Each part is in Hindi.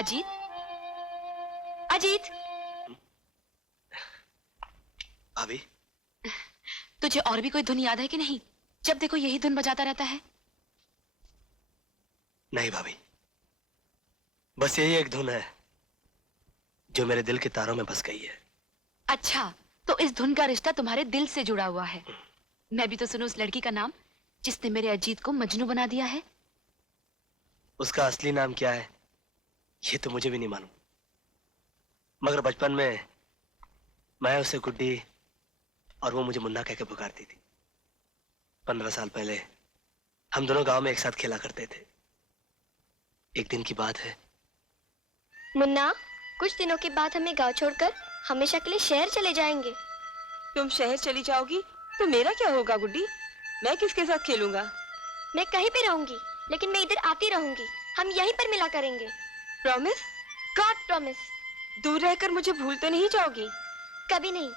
अजीत, अजीत, भाभी, तुझे और भी कोई धुन याद है कि नहीं? जब देखो यही धुन बजाता रहता है। नहीं भाभी, बस यही एक धुन है जो मेरे दिल के तारों में बस गई है। अच्छा, तो इस धुन का रिश्ता तुम्हारे दिल से जुड़ा हुआ है। मैं भी तो सुनूं उस लड़की का नाम जिसने मेरे अजीत को मजनू बना दिया है। उसका असली नाम क्या है ये तो मुझे भी नहीं मालूम, मगर बचपन में मैं उसे गुड्डी और वो मुझे मुन्ना कह के पुकारती थी। 15 साल पहले हम दोनों गांव में एक साथ खेला करते थे। एक दिन की बात है। मुन्ना, कुछ दिनों के बाद हमें गांव छोड़कर हमेशा के लिए शहर चले जाएंगे। तुम शहर चली जाओगी तो मेरा क्या होगा गुड्डी? मैं किसके साथ खेलूंगा? मैं कहीं भी रहूंगी, लेकिन मैं इधर आती रहूंगी। हम यहीं पर मिला करेंगे। प्रॉमिस? God promise. दूर रहकर मुझे भूल तो नहीं जाओगी? कभी नहीं।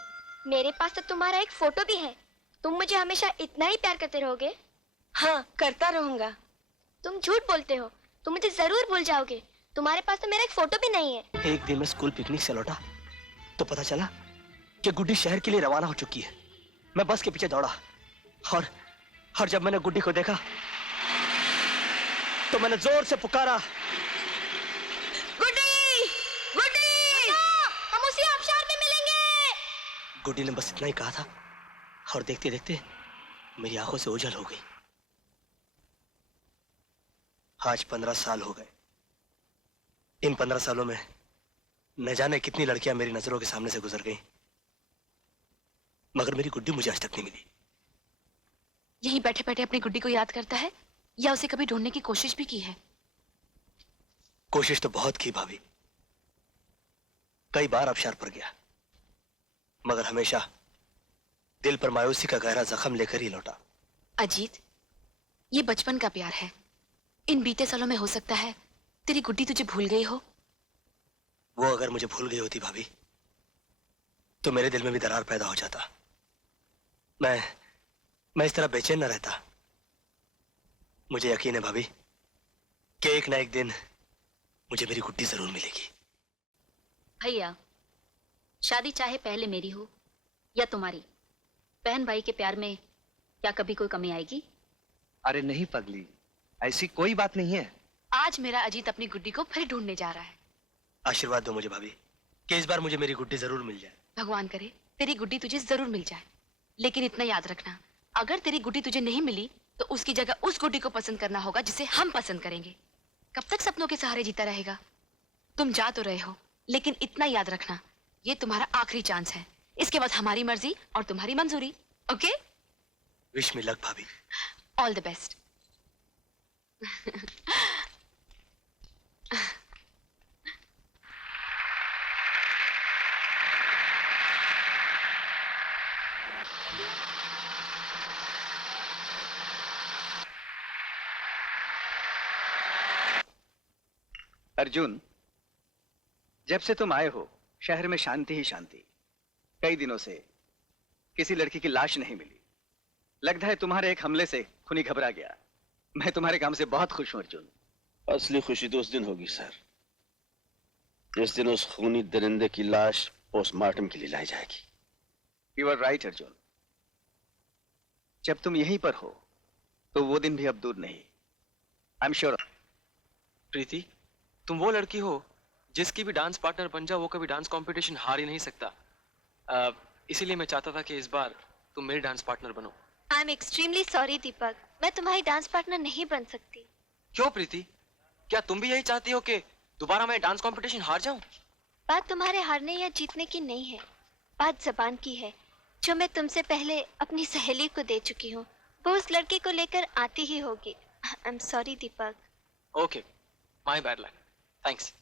मेरे पास तो तुम्हारा एक फोटो भी है। तुम मुझे हमेशा इतना ही प्यार करते रहोगे? हाँ, करता रहूंगा। तुम झूठ बोलते हो। तुम मुझे जरूर भूल जाओगे। तुम्हारे पास तो मेरा एक फोटो भी नहीं है। एक दिन मैं स्कूल पिकनिक से लौटा तो पता चला कि गुड्डी शहर के लिए रवाना हो चुकी है। मैं बस के पीछे दौड़ा और जब मैंने गुड्डी को देखा तो मैंने जोर से पुकारा, गुड्डी! गुड्डी! हम उसी आबशार में मिलेंगे। गुड्डी ने बस इतना ही कहा था और देखते देखते मेरी आंखों से ओझल हो गई। आज 15 साल हो गए। इन 15 सालों में न जाने कितनी लड़कियां मेरी नजरों के सामने से गुजर गईं, मगर मेरी गुड्डी मुझे आज तक नहीं मिली। यहीं बैठे बैठे अपनी गुड्डी को याद करता है या उसे कभी ढूंढने की कोशिश भी की है? कोशिश तो बहुत की भाभी, कई बार आबशार पर गया, मगर हमेशा दिल पर मायूसी का गहरा जख्म लेकर ही लौटा। अजीत, ये बचपन का प्यार है। इन बीते सालों में हो सकता है तेरी गुड्डी तुझे भूल गई हो। वो अगर मुझे भूल गई होती भाभी तो मेरे दिल में भी दरार पैदा हो जाता। मैं इस तरह बेचैन न रहता। मुझे यकीन है भाभी कि एक ना एक दिन मुझे मेरी गुड्डी जरूर मिलेगी। भैया, शादी चाहे पहले मेरी हो या तुम्हारी, बहन भाई के प्यार में क्या कभी कोई कमी आएगी? अरे नहीं पगली, ऐसी कोई बात नहीं है। आज मेरा अजीत अपनी गुड्डी को फिर ढूंढने जा रहा है। आशीर्वाद दो मुझे भाभी कि इस बार मुझे मेरी गुड्डी जरूर मिल जाए। भगवान करे तेरी गुड्डी तुझे जरूर मिल जाए, लेकिन इतना याद रखना, अगर तेरी गुड्डी तुझे नहीं मिली तो उसकी जगह उस गुड्डी को पसंद करना होगा जिसे हम पसंद करेंगे। कब तक सपनों के सहारे जीता रहेगा? तुम जा तो रहे हो, लेकिन इतना याद रखना, ये तुम्हारा आखिरी चांस है। इसके बाद हमारी मर्जी और तुम्हारी मंजूरी। ओके? विश मी लक भाभी। All the best. अर्जुन, जब से तुम आए हो शहर में शांति ही शांति। कई दिनों से किसी लड़की की लाश नहीं मिली। लगता है तुम्हारे एक हमले से खूनी घबरा गया। मैं तुम्हारे काम से बहुत खुश हूं अर्जुन। असली खुशी तो उस दिन होगी सर, जिस दिन उस खूनी दरिंदे की लाश पोस्टमार्टम के लिए लाई जाएगी। You are right Arjun. जब तुम यहीं पर हो तो वो दिन भी अब दूर नहीं। I am sure. प्रीति, तुम वो लड़की हो जिसकी भी डांस पार्टनर बन जाओ वो कभी डांस कंपटीशन हार ही नहीं सकता। इसीलिए मैं चाहता था कि इस बार तुम मेरी डांस पार्टनर बनो। आई एम एक्सट्रीमली सॉरी दीपक, मैं तुम्हारी डांस पार्टनर नहीं बन सकती। क्यों प्रीति, क्या तुम भी यही चाहती हो कि दोबारा मैं डांस कंपटीशन हार जाऊं? बात तुम्हारे हारने या जीतने की नहीं है, बात जबान की है, जो मैं तुमसे पहले अपनी सहेली को दे चुकी हूँ। वो उस लड़के को लेकर आती ही होगी। I am sorry Deepak. Okay, my bad luck. Thanks.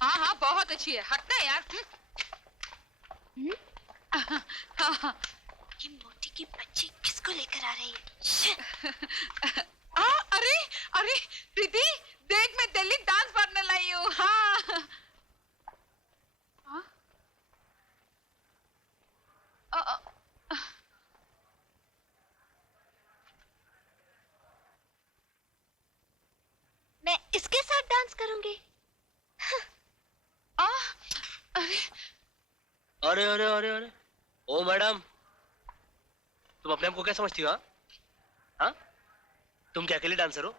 हाँ हाँ, बहुत अच्छी है। हटना यार। ये मोटी की बच्ची किसको लेकर आ रही है? अरे अरे प्रीति, देख मैं दिल्ली डांस पार्टनर लाई हूँ। हाँ मैं इसके होंगे? अरे अरे अरे अरे, ओ मैडम, तुम अपने आप को क्या समझती हो? हाँ हाँ? तुम क्या अकेले डांसर हो?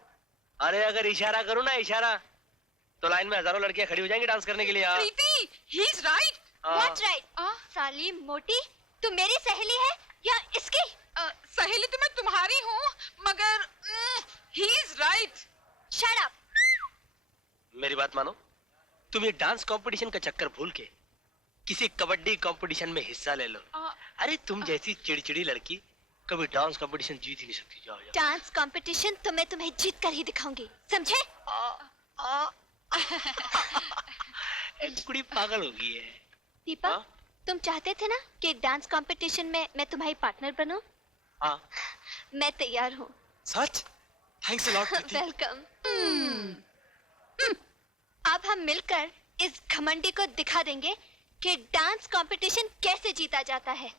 अरे अगर इशारा करो ना इशारा, तो लाइन में हजारों लड़कियां खड़ी हो जाएंगी डांस करने के लिए। हाँ प्रीति, he is right. What right? साली मोटी, तू मेरी सहेली है या इसकी? सहेली तो मैं तुम्हारी हूँ, मगर he is right. Shut up. मेरी बात मानो, तुम ये डांस कंपटीशन का चक्कर भूल के किसी कबड्डी कंपटीशन में हिस्सा ले लो। अरे तुम जैसी चिड़चिड़ी लड़की कभी डांस कंपटीशन जीत ही नहीं सकती। जाओ जाओ। डांस कंपटीशन तो मैं तुम्हें जीत कर ही दिखाऊंगी, समझे? कुड़ी पागल हो गई है। दीपक, हाँ? तुम चाहते थे ना कि डांस कंपटीशन में मैं तुम्हारी पार्टनर बनूं? हाँ। मैं तैयार हूँ। सच? Thanks a lot Preeti. Welcome. अब हम मिलकर इस घमंडी को दिखा देंगे कि डांस कंपटीशन कैसे जीता जाता है।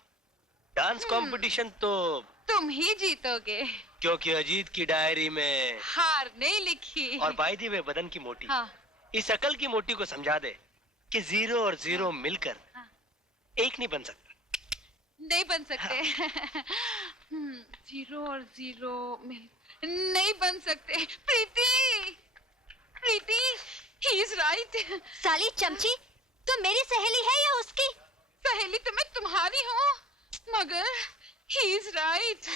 डांस कंपटीशन तो तुम ही जीतोगे। क्योंकि अजीत की डायरी में हार नहीं लिखी। और बाय द वे बदन की मोटी, हाँ। इस अकल की मोटी को समझा दे कि 0 और 0 मिलकर एक नहीं बन सकता। नहीं बन सकते। 0 और 0 मिल नहीं बन सकते। प्रीति, प्रीति, he is right. साली चमची, तुम मेरी सहेली है या उसकी? सहेली तो मैं तुम्हारी हूँ, मगर he is right.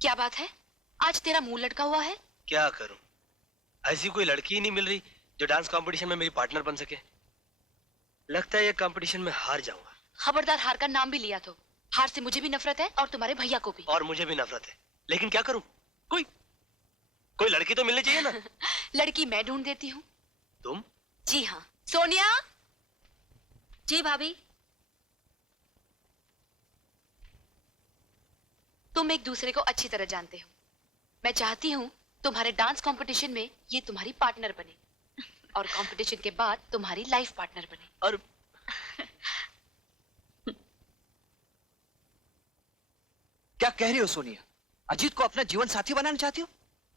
क्या बात है, आज तेरा मुंह लटका हुआ है? क्या करूं, ऐसी कोई लड़की ही नहीं मिल रही जो डांस कंपटीशन में मेरी पार्टनर बन सके। लगता है ये कंपटीशन में हार जाऊंगा। खबरदार हार का नाम भी लिया तो। हार से मुझे भी नफरत है और तुम्हारे भैया को भी। और मुझे भी नफरत है, लेकिन क्या करूं? कोई लड़की तो मिलनी चाहिए ना। लड़की मैं ढूंढ देती हूँ। तुम? जी हाँ। सोनिया। जी भाभी। तुम एक दूसरे को अच्छी तरह जानते हो। मैं चाहती हूँ तुम्हारे डांस कंपटीशन में ये तुम्हारी पार्टनर बने और कंपटीशन के बाद तुम्हारी लाइफ पार्टनर बने। और क्या कह रही हो सोनिया? अजीत को अपना जीवन साथी बनाना चाहती हो,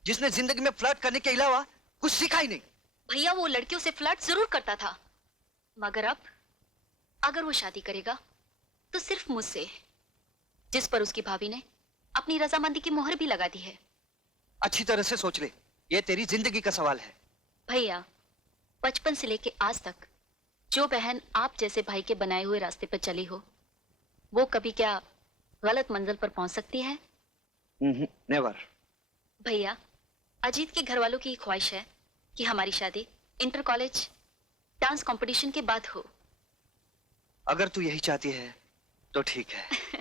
जिसने जिंदगी में फ्लर्ट करने के अलावा कुछ सीखा ही नहीं? भैया वो लड़कियों से फ्लर्ट जरूर करता था, मगर अब अगर वो शादी करेगा तो सिर्फ मुझसे, जिस पर उसकी भाभी ने अपनी रजामंदी की मोहर भी लगा दी है। अच्छी तरह से सोच ले, ये तेरी जिंदगी का सवाल है। भैया, बचपन से लेके आज तक जो बहन आप जैसे भाई के बनाए हुए रास्ते पर चली हो, वो कभी क्या गलत मंजिल पर पहुंच सकती है? नेवर। भैया, अजीत के घर वालों की ख्वाहिश है कि हमारी शादी इंटर कॉलेज डांस कंपटीशन के बाद हो। अगर तू यही चाहती है तो ठीक है।